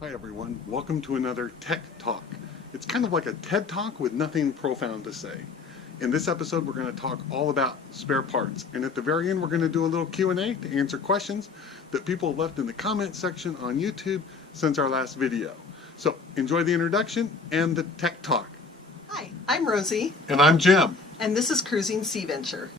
Hi everyone, welcome to another Tech Talk. It's kind of like a TED Talk with nothing profound to say. In this episode we're going to talk all about spare parts, and at the very end we're going to do a little Q&A to answer questions that people have left in the comment section on YouTube since our last video. So enjoy the introduction and the Tech Talk. Hi, I'm Rosie. And I'm Jim. And this is Cruising Sea Venture.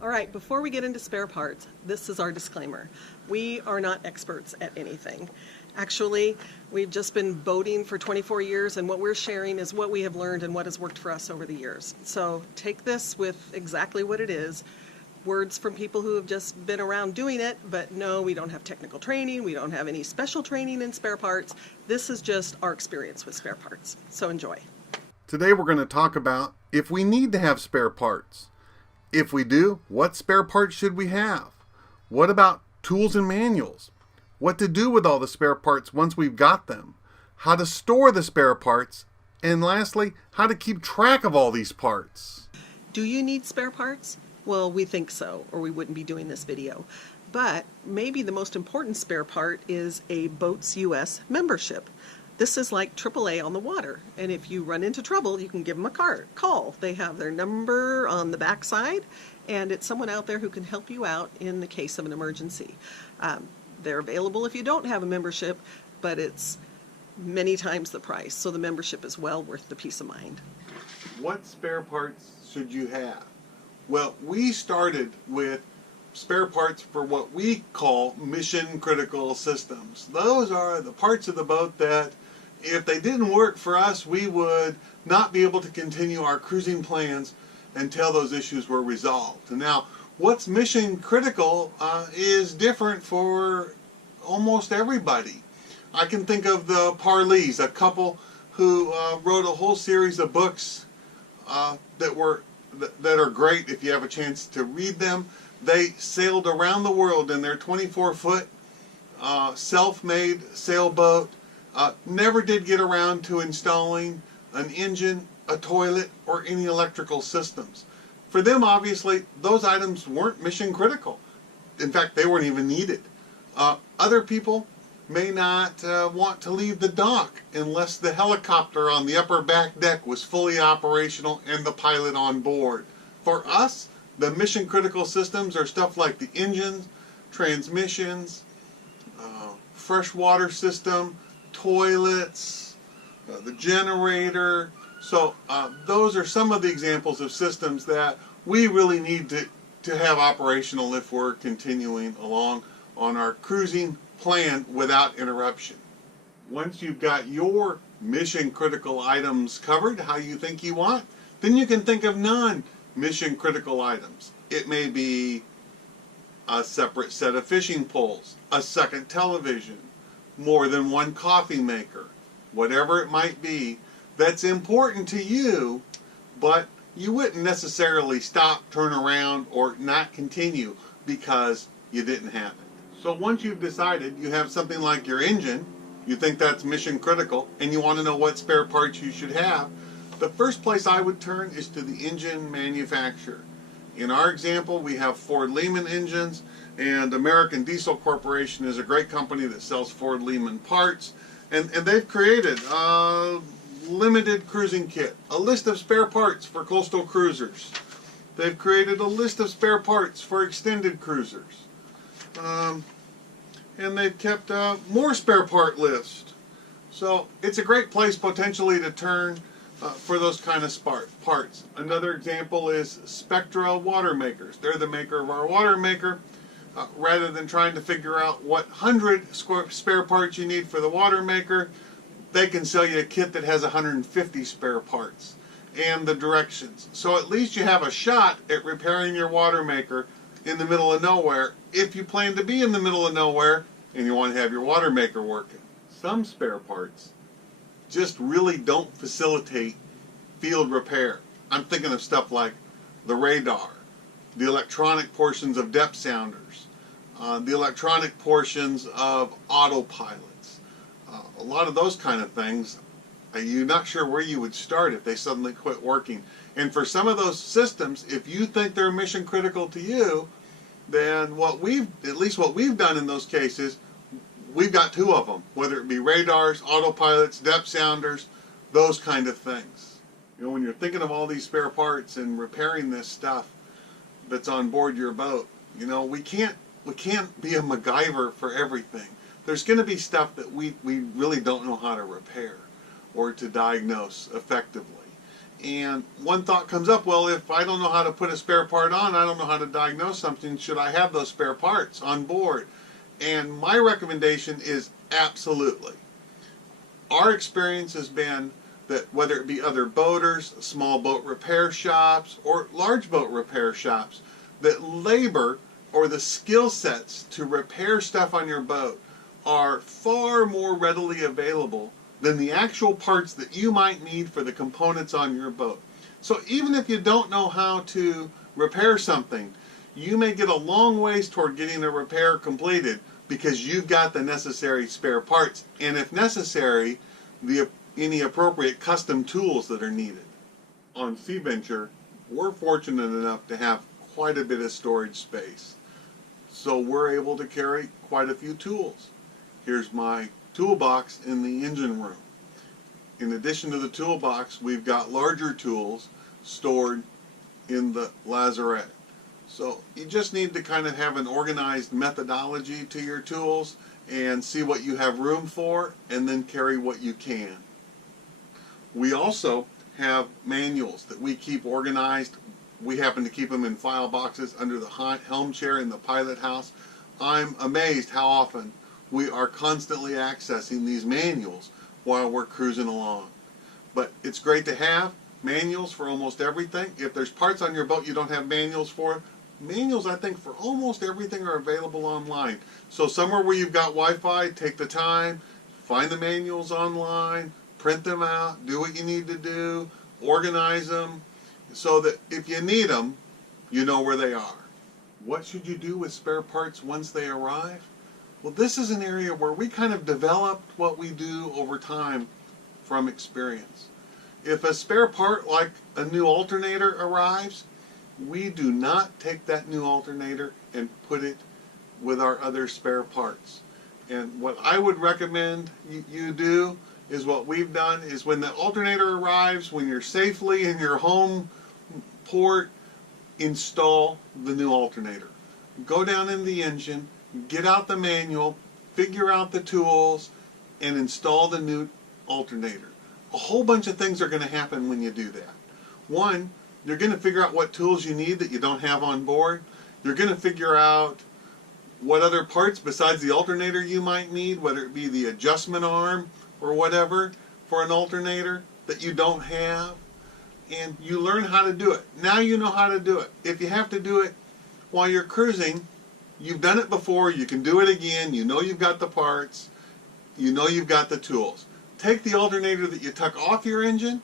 All right, before we get into spare parts, this is our disclaimer. We are not experts at anything. Actually, we've just been boating for 24 years, and what we're sharing is what we have learned and what has worked for us over the years. So take this with exactly what it is. Words from people who have just been around doing it, but no, we don't have technical training. We don't have any special training in spare parts. This is just our experience with spare parts. So enjoy. Today we're going to talk about if we need to have spare parts. If we do, what spare parts should we have? What about tools and manuals? What to do with all the spare parts once we've got them? How to store the spare parts? And lastly, how to keep track of all these parts. Do you need spare parts? Well, we think so, or we wouldn't be doing this video. But maybe the most important spare part is a Boats US membership. This is like AAA on the water, and if you run into trouble, you can give them a call. They have their number on the back side, and it's someone out there who can help you out in the case of an emergency. They're available if you don't have a membership, but it's many times the price, so the membership is well worth the peace of mind. What spare parts should you have? Well, we started with spare parts for what we call mission critical systems. Those are the parts of the boat that if they didn't work for us, we would not be able to continue our cruising plans until those issues were resolved. Now, what's mission critical is different for almost everybody. I can think of the Barkleys, a couple who wrote a whole series of books that are great if you have a chance to read them. They sailed around the world in their 24-foot self-made sailboat. Never did get around to installing an engine, a toilet, or any electrical systems. For them, obviously, those items weren't mission critical. In fact, they weren't even needed. Other people may not want to leave the dock unless the helicopter on the upper back deck was fully operational and the pilot on board. For us, the mission critical systems are stuff like the engines, transmissions, freshwater system, toilets, the generator. So those are some of the examples of systems that we really need to have operational if we're continuing along on our cruising plan without interruption. Once you've got your mission critical items covered how you think you want, then you can think of non-mission critical items. It may be a separate set of fishing poles, a second television, more than one coffee maker, whatever it might be that's important to you, but you wouldn't necessarily stop, turn around, or not continue because you didn't have it. So once you've decided you have something like your engine, you think that's mission critical, and you want to know what spare parts you should have, the first place I would turn is to the engine manufacturer. In our example, we have Ford Lehman engines, and American Diesel Corporation is a great company that sells Ford Lehman parts, and they've created a limited cruising kit, a list of spare parts for coastal cruisers. They've created a list of spare parts for extended cruisers. And they've kept more spare part list. So it's a great place potentially to turn for those kind of parts. Another example is Spectra water makers. They're the maker of our water maker. Rather than trying to figure out what 100 spare parts you need for the water maker, they can sell you a kit that has 150 spare parts and the directions. So at least you have a shot at repairing your water maker in the middle of nowhere if you plan to be in the middle of nowhere and you want to have your water maker working. Some spare parts just really don't facilitate field repair. I'm thinking of stuff like the radar, the electronic portions of depth sounders, the electronic portions of autopilots. A lot of those kind of things, you're not sure where you would start if they suddenly quit working. And for some of those systems, if you think they're mission critical to you, then at least what we've done in those cases, we've got 2 of them, whether it be radars, autopilots, depth sounders, those kind of things. You know, when you're thinking of all these spare parts and repairing this stuff that's on board your boat, you know, we can't be a MacGyver for everything. There's going to be stuff that we really don't know how to repair or to diagnose effectively. And one thought comes up, well, if I don't know how to put a spare part on, I don't know how to diagnose something, should I have those spare parts on board? And my recommendation is absolutely. Our experience has been that whether it be other boaters, small boat repair shops, or large boat repair shops, that labor or the skill sets to repair stuff on your boat are far more readily available than the actual parts that you might need for the components on your boat. So even if you don't know how to repair something, you may get a long ways toward getting a repair completed because you've got the necessary spare parts, and if necessary, any appropriate custom tools that are needed. On Sea Venture, we're fortunate enough to have quite a bit of storage space, so we're able to carry quite a few tools. Here's my toolbox in the engine room. In addition to the toolbox, we've got larger tools stored in the lazarette. So you just need to kind of have an organized methodology to your tools and see what you have room for and then carry what you can. We also have manuals that we keep organized. We happen to keep them in file boxes under the helm chair in the pilot house. I'm amazed how often we are constantly accessing these manuals while we're cruising along. But it's great to have manuals for almost everything. If there's parts on your boat you don't have manuals for, manuals I think for almost everything are available online. So somewhere where you've got Wi-Fi, take the time, find the manuals online, print them out, do what you need to do, organize them, so that if you need them, you know where they are. What should you do with spare parts once they arrive? Well, this is an area where we kind of developed what we do over time from experience. If a spare part like a new alternator arrives, we do not take that new alternator and put it with our other spare parts. And what I would recommend you do is what we've done is when the alternator arrives, when you're safely in your home port, install the new alternator. Go down in the engine, get out the manual, figure out the tools, and install the new alternator. A whole bunch of things are going to happen when you do that. One, you're going to figure out what tools you need that you don't have on board. You're going to figure out what other parts besides the alternator you might need, whether it be the adjustment arm or whatever for an alternator that you don't have. And you learn how to do it. Now you know how to do it. If you have to do it while you're cruising, you've done it before, you can do it again, you know you've got the parts, you know you've got the tools. Take the alternator that you took off your engine,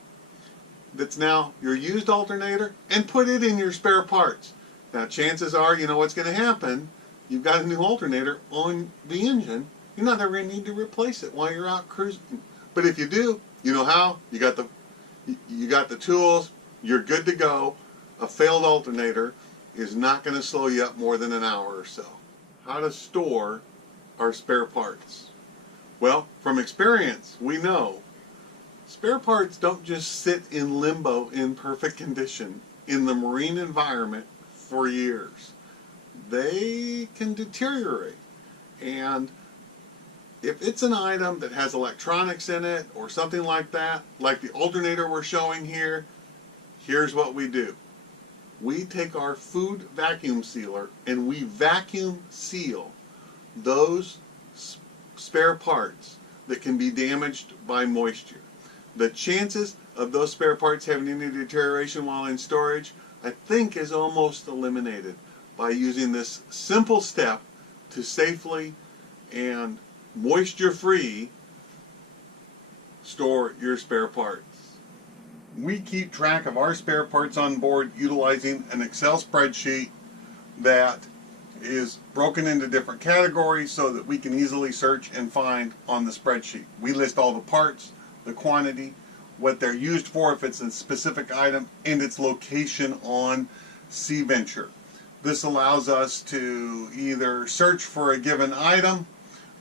that's now your used alternator, and put it in your spare parts. Now chances are, you know what's going to happen, you've got a new alternator on the engine, you're not ever going to need to replace it while you're out cruising. But if you do, you know how, you got the tools, you're good to go. A failed alternator is not going to slow you up more than an hour or so. How to store our spare parts? Well, from experience, we know spare parts don't just sit in limbo in perfect condition in the marine environment for years. They can deteriorate. And if it's an item that has electronics in it or something like that, like the alternator we're showing here, here's what we do. We take our food vacuum sealer and we vacuum seal those spare parts that can be damaged by moisture. The chances of those spare parts having any deterioration while in storage, I think, is almost eliminated by using this simple step to safely and moisture-free store your spare parts. We keep track of our spare parts on board utilizing an Excel spreadsheet that is broken into different categories so that we can easily search and find on the spreadsheet. We list all the parts, the quantity, what they're used for if it's a specific item, and its location on SeaVenture. This allows us to either search for a given item,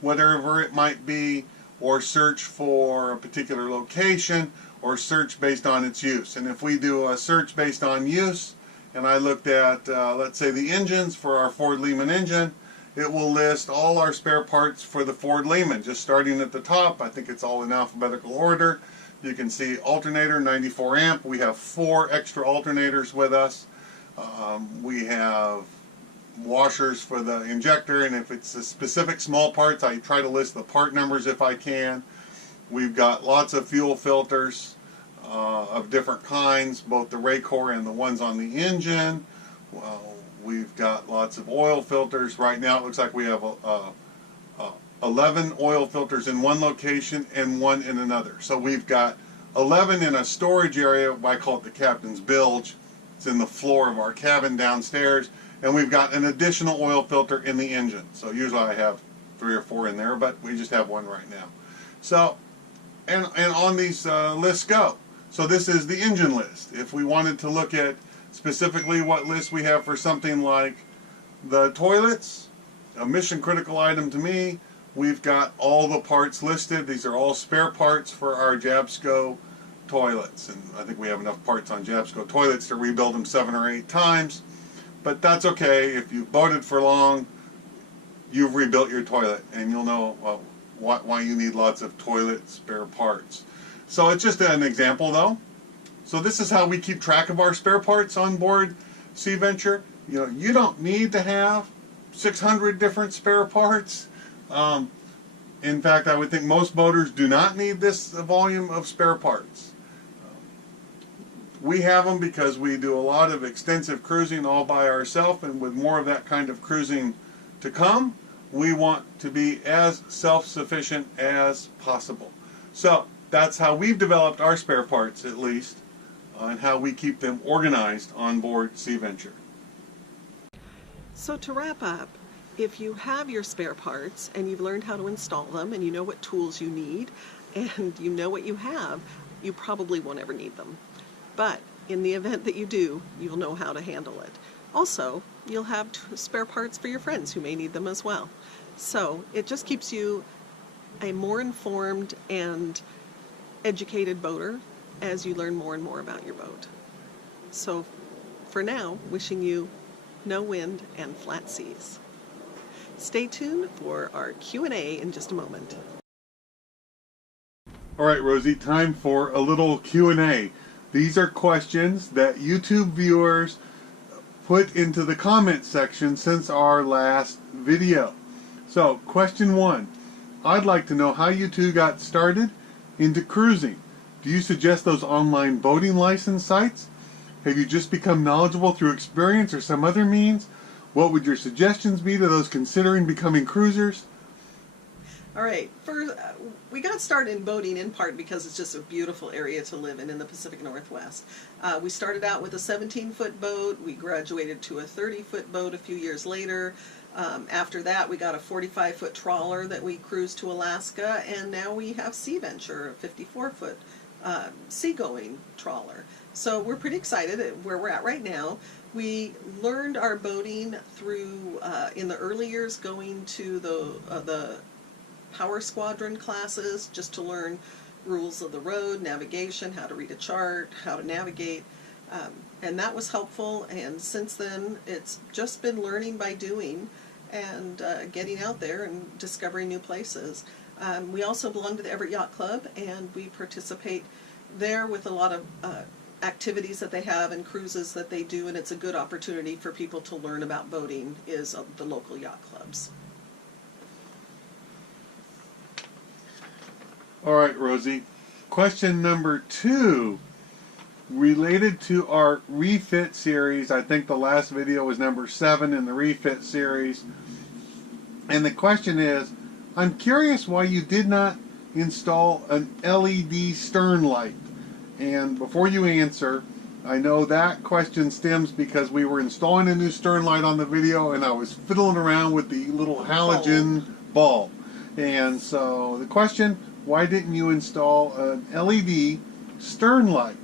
whatever it might be, or search for a particular location, or search based on its use. And if we do a search based on use, and I looked at, let's say, the engines for our Ford Lehman engine, it will list all our spare parts for the Ford Lehman, just starting at the top. I think it's all in alphabetical order. You can see alternator, 94 amp. We have 4 extra alternators with us. We have washers for the injector, and if it's a specific small parts, I try to list the part numbers if I can. We've got lots of fuel filters of different kinds, both the Raycor and the ones on the engine. We've got lots of oil filters. Right now it looks like we have 11 oil filters in one location and 1 in another. So we've got 11 in a storage area. I call it the captain's bilge. It's in the floor of our cabin downstairs. And we've got an additional oil filter in the engine. So usually I have 3 or 4 in there, but we just have 1 right now. So, and on these lists go. So this is the engine list. If we wanted to look at specifically what list we have for something like the toilets, a mission critical item to me, we've got all the parts listed. These are all spare parts for our Jabsco toilets. And I think we have enough parts on Jabsco toilets to rebuild them 7 or 8 times. But that's okay. If you've boated for long, you've rebuilt your toilet, and you'll know why you need lots of toilet spare parts. So it's just an example, though. So this is how we keep track of our spare parts on board SeaVenture. You know, you don't need to have 600 different spare parts. In fact, I would think most boaters do not need this volume of spare parts. We have them because we do a lot of extensive cruising all by ourselves, and with more of that kind of cruising to come, we want to be as self-sufficient as possible. So that's how we've developed our spare parts, at least, and how we keep them organized on board SeaVenture. So to wrap up, if you have your spare parts and you've learned how to install them and you know what tools you need and you know what you have, you probably won't ever need them. But in the event that you do, you'll know how to handle it. Also, you'll have spare parts for your friends who may need them as well. So it just keeps you a more informed and educated boater as you learn more and more about your boat. So for now, wishing you no wind and flat seas. Stay tuned for our Q&A in just a moment. All right, Rosie, time for a little Q&A. These are questions that YouTube viewers put into the comment section since our last video. So, question 1. I'd like to know how you two got started into cruising. Do you suggest those online boating license sites? Have you just become knowledgeable through experience or some other means? What would your suggestions be to those considering becoming cruisers? All right, we got started in boating in part because it's just a beautiful area to live in the Pacific Northwest. We started out with a 17-foot boat. We graduated to a 30-foot boat a few years later. After that, we got a 45-foot trawler that we cruised to Alaska, and now we have SeaVenture, a 54-foot seagoing trawler. So we're pretty excited at where we're at right now. We learned our boating through, in the early years, going to the Power Squadron classes just to learn rules of the road, navigation, how to read a chart, how to navigate, and that was helpful. And since then, it's just been learning by doing and getting out there and discovering new places. We also belong to the Everett Yacht Club, and we participate there with a lot of activities that they have and cruises that they do, and it's a good opportunity for people to learn about boating is the local yacht clubs. All right, Rosie. Question number 2, related to our refit series. I think the last video was number 7 in the refit series. And the question is, I'm curious why you did not install an LED stern light. And before you answer, I know that question stems because we were installing a new stern light on the video and I was fiddling around with the little halogen bulb. And so the question, why didn't you install an LED stern light?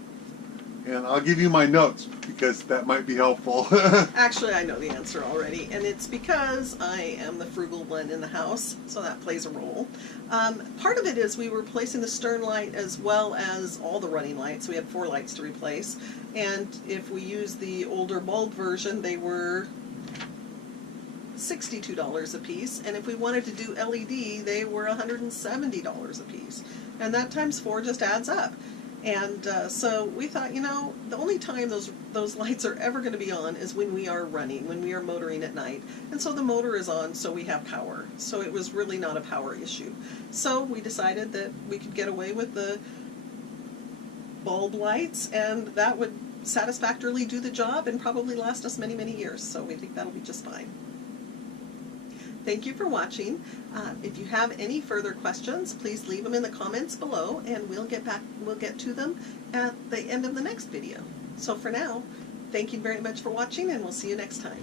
And I'll give you my notes because that might be helpful. Actually, I know the answer already, and it's because I am the frugal one in the house, so that plays a role. Part of it is we were replacing the stern light as well as all the running lights. We had 4 lights to replace, and if we use the older bulb version, they were $62 a piece, and if we wanted to do LED, they were $170 a piece, and that times 4 just adds up. And so we thought, you know, the only time those lights are ever going to be on is when we are running, when we are motoring at night. And so the motor is on, so we have power. So it was really not a power issue. So we decided that we could get away with the bulb lights, and that would satisfactorily do the job and probably last us many, many years. So we think that'll be just fine. Thank you for watching. If you have any further questions, please leave them in the comments below, and we'll get to them at the end of the next video. So for now, thank you very much for watching, and we'll see you next time.